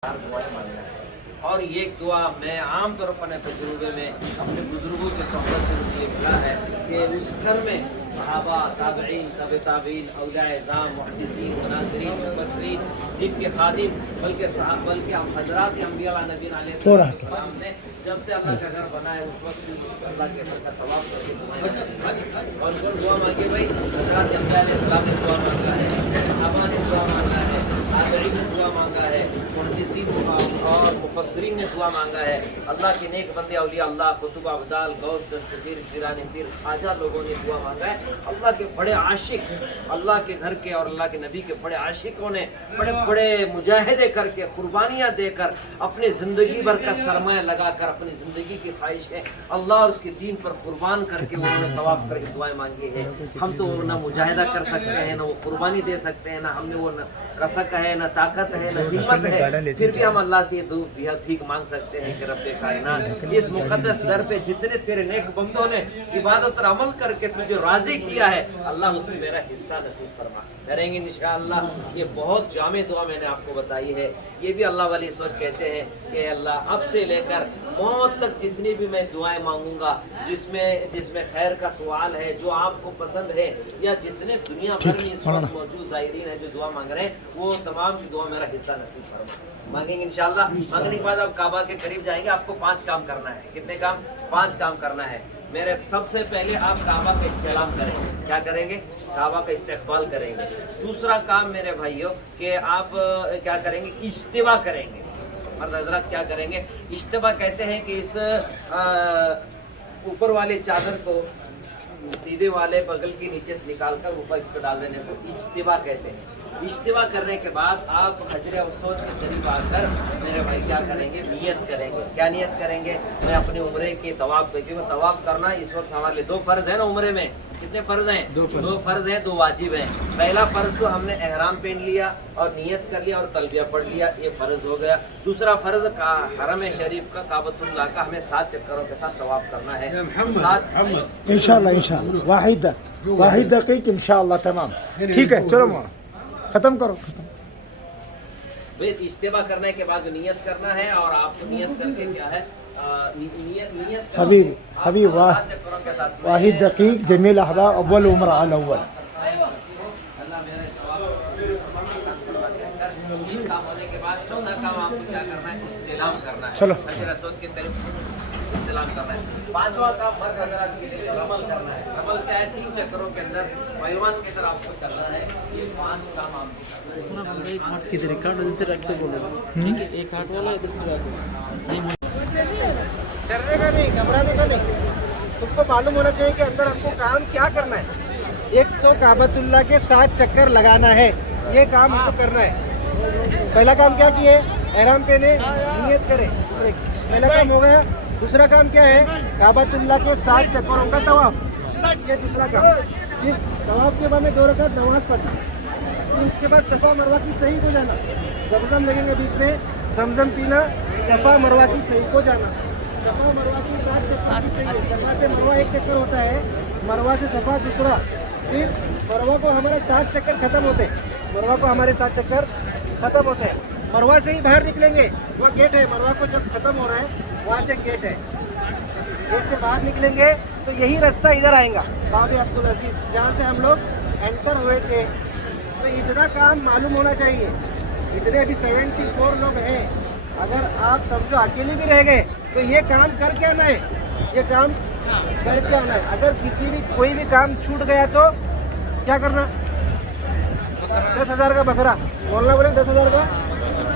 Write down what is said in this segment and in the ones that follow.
दुआएं मांगना है। और ये दुआ मैं आम तौर पर अपने तजुर्बे में अपने बुजुर्गों के सोहबत से मुझे मिला है कि उस घर में सहाबा ताबईन तब ताबईन औलिया इज़ाम मुहद्दिसीन मुनाज़िरीन मुफस्सिरीन दीन के खादिम बल्कि हम हज़रात अंबिया नबीन अलैहिस्सलाम ने जब से अल्लाह का घर बना है उस वक्त अल्लाह के घर का तवाफ करके दुआएं और कौन दुआ मांगे भाई हज़रात अंबिया अलैहिस्सलाम ने दुआ मांगा है, सहाबा ने दुआ मांगा है, ताबईन ने दुआ मांगा है, मुहद्दिसीन और मुफस्सिरीन ने दुआ मांगा है। अल्लाह के नेक बंदे औलिया अल्लाह कुतुब अब्दाल गौस दस्तगीर शीरानी पीर ख्वाजा लोगों ने दुआ मांगा है। अल्लाह के बड़े आशिक अल्लाह के घर के और अल्लाह के नबी के बड़े आशिकों ने बड़े बड़े मुजाहिदे करके कुर्बानियाँ देकर अपनी ज़िंदगी भर का सरमाया लगाकर अपनी ज़िंदगी की ख्वाहिशें अल्लाह और उसके दीन पर कुर्बान करके उन्होंने तवाफ़ करके दुआएं मांगी है। हम तो ना मुजाहिदा कर सकते हैं, ना वो कुर्बानी दे सकते हैं, ना हमने वो न कसक है, ना ताकत है, ना हिम्मत है, फिर भी हम अल्लाह से ये भीख मांग सकते हैं कि रब्बे कायनात इस मुक़द्दस दर पे जितने तेरे नेक बंदों ने इबादत और अमल करके तुझे राज़ी किया है अल्लाह उसमें मेरा हिस्सा नसीब फरमा। करेंगे इंशाअल्लाह। ये बहुत जामे दुआ मैंने आपको बताई है। ये भी अल्लाह वाले इस वक्त कहते हैं कि अल्लाह अब से लेकर मौत तक जितनी भी मैं दुआएं मांगूंगा जिसमें खैर का सवाल है, जो आपको पसंद है, या जितने दुनिया भर में इस वक्त मौजूद ज़ायरीन है जो दुआ मांग रहे हैं वो तमाम की दुआ मेरा हिस्सा नसीब फरमा। मांगेंगे इंशाअल्लाह। मांगने के बाद आप काबा के करीब जाएंगे। आपको 5 काम करना है। कितने काम? 5 काम करना है। मेरे सबसे पहले आप काबा का इस्तेलाम करेंगे। क्या करेंगे? काबा का इस्तेकबाल करेंगे। दूसरा काम मेरे भाइयों कि आप क्या करेंगे? इज्तिमा करेंगे। मर्द हजरत क्या करेंगे? इज्तिमा कहते हैं कि इस ऊपर वाले चादर को सीधे वाले बगल के नीचे से निकाल कर ऊपर इस पर डाल देने को इज्तिमा कहते हैं। इज्तिमा करने के बाद आप हजर अस्वद के करीब आकर मेरे भाई क्या करेंगे? नियत करेंगे। क्या नियत करेंगे? मैं अपने उम्रे के तवाफ क्योंकि तवाफ करना इस वक्त हमारे लिए 2 फ़र्ज़ है ना उम्रे में। कितने फ़र्ज़ हैं? 2 फ़र्ज़ हैं, 2 वाजिब हैं। पहला फ़र्ज़ तो हमने एहराम पहन लिया और नियत कर लिया और तलबिया पढ़ लिया, ये फ़र्ज़ हो गया। दूसरा फ़र्ज़ का हरम शरीफ का काबतुल्लाह का हमें 7 चक्करों के साथ तवाफ करना है। इंशाअल्लाह वाहिद दक़ीक़ इंशाअल्लाह तमाम ठीक है। चलो मौलाना ख़त्म करो। इस्तेमा करने के बाद नियत करना है और आपको नियत करके क्या है नियत हबीब वाहिद दक़ीक़ जमील अहबाब अव्वल उम्र अल अव्वल। काम होने के बाद चौथा काम आपको क्या करना है? इस्तेलाम करना है। चलो इस्तेलाम करना है। 5वां काम मर्द हज़रात के लिए रमल करना है। रमल क्या है? 3 चक्करों के अंदर पहलवान की तरह आपको चलना है। ये 5 काम आपको करना है। एक हाथ किधर कार्ड इधर से रखते बोलो, ठीक है? एक हाथ वाला इधर से रखो। डरने का नहीं, घबराने का नहीं। तुमको मालूम होना चाहिए कि अंदर हमको काम क्या करना है। एक तो काबतुल्लाह के 7 चक्कर लगाना है, ये काम हमको करना है। पहला काम क्या किए? एहराम पहने, नियत करें, पहला काम हो गया। दूसरा काम क्या है? काबतुल्लाह के 7 चक्करों का तवाफ, ये दूसरा काम। फिर तवाफ के बाद में 2 रकात नमाज पढ़ना, फिर उसके बाद सफ़ा मरवा की सही को जाना। ज़मज़म लगेंगे बीच में, ज़मज़म पीना, सफ़ा मरवा की सही को जाना। सफ़ा मरवा की 7 चक्कर की सही है। सफ़ा से मरवा 1 चक्कर होता है, मरवा से सफ़ा दूसरा। फिर मरवा को हमारे 7 चक्कर ख़त्म होते हैं। मरवा को हमारे 7 चक्कर ख़त्म होते हैं। मरवा से ही बाहर निकलेंगे, वहाँ गेट है। मरवा को जब ख़त्म हो रहा है वहाँ से गेट है। गेट से बाहर निकलेंगे तो यही रास्ता इधर आएगा, बाब अब्दुल अजीज़, जहाँ से हम लोग एंटर हुए थे। तो इतना काम मालूम होना चाहिए। इतने अभी 74 लोग हैं। अगर आप समझो अकेले भी रह गए तो ये काम करके आना है, ये काम करके आना है। अगर कोई भी काम छूट गया तो क्या करना? 10,000 का बकरा बोलना, बोले 10,000 का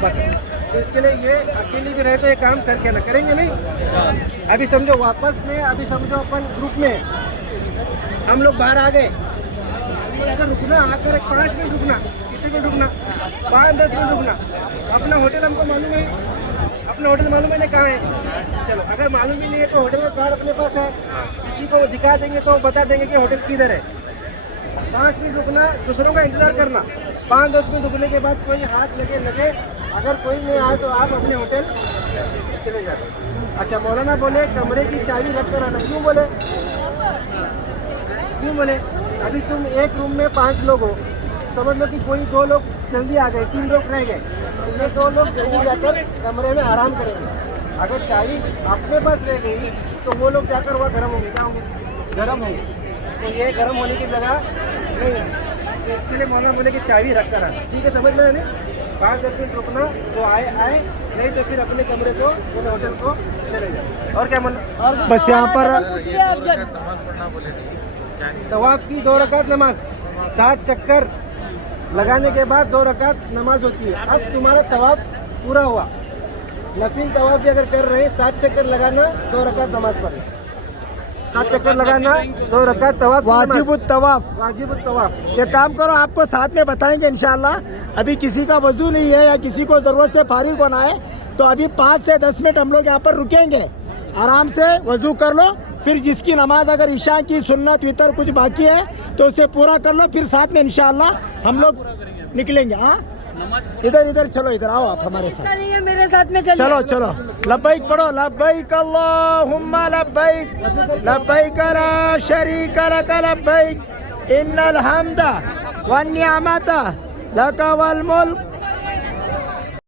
बकरा। तो इसके लिए ये अकेले भी रहे तो ये काम करके आना। करेंगे नहीं? अभी समझो वापस में, अभी समझो अपन ग्रुप में हम लोग बाहर आ गए, अगर रुकना आकर 5 मिनट रुकना, कितने मिनट रुकना? 5-10 मिनट रुकना। अपना होटल हमको मालूम है, अपना होटल मालूम है ना कहाँ है? चलो, अगर मालूम ही नहीं है तो होटल का कार्ड अपने पास है, किसी को दिखा देंगे तो बता देंगे कि होटल किधर है। 5 मिनट रुकना, दूसरों का इंतज़ार करना। 5-10 मिनट रुकने के बाद कोई हाथ लगे, अगर कोई नहीं आए तो आप अपने होटल चले जाते। अच्छा, मौलाना बोले कमरे की चाबी रख कर आना। क्यों बोले? अभी तुम एक रूम में 5 लोग हो, समझ लो कि कोई 2 लोग जल्दी आ गए, 3 लोग रह गए, ये दो लोग जल्दी जाकर कमरे में आराम करेंगे। अगर चाबी अपने पास रह गई तो वो लोग जाकर वहाँ गर्म होंगे, क्या होंगे, गर्म होंगे। तो ये गर्म होने की जगह नहीं है, तो इसके लिए मौलाना बोले कि चाबी रख कर आना। ठीक है, समझ में आने 5-10 मिनट रुकना, जो आए आए, नहीं तो फिर अपने कमरे को अपने होटल को चले जाए। और क्या मौलाना, और बस यहाँ पर तवाफ की 2 रकात नमाज, 7 चक्कर लगाने के बाद 2 रकात नमाज होती है। अब तुम्हारा तवाफ पूरा हुआ, नफिल तवाफ भी अगर कर रहे हैं 7 चक्कर लगाना, 2 रकात नमाज पढ़ना, 7 चक्कर लगाना, 2 रकात तवाफ, वाजिबुत तवाफ। वाजिबुत तवाफ। ये काम करो, आपको साथ में बताएंगे इंशाल्लाह। अभी किसी का वजू नहीं है या किसी को ज़रूरत से फारिग होना है तो अभी 5 से 10 मिनट हम लोग यहाँ पर रुकेंगे, आराम से वजू कर लो, फिर जिसकी नमाज अगर इशा की सुन्नत वितर कुछ बाकी है तो उसे पूरा कर लो, फिर साथ में इंशाल्लाह हम लोग निकलेंगे। हाँ, इधर इधर चलो, इधर आओ आप हमारे साथ, मेरे साथ में चलिए। चलो चलो, लब्बैक पढ़ो, लब्बैक अल्लाहुम्मा लब्बैक, लब्बैक ला शरीक लक लब्बैक, इन्नल हम्दा वन निअमता लक वल मुल्क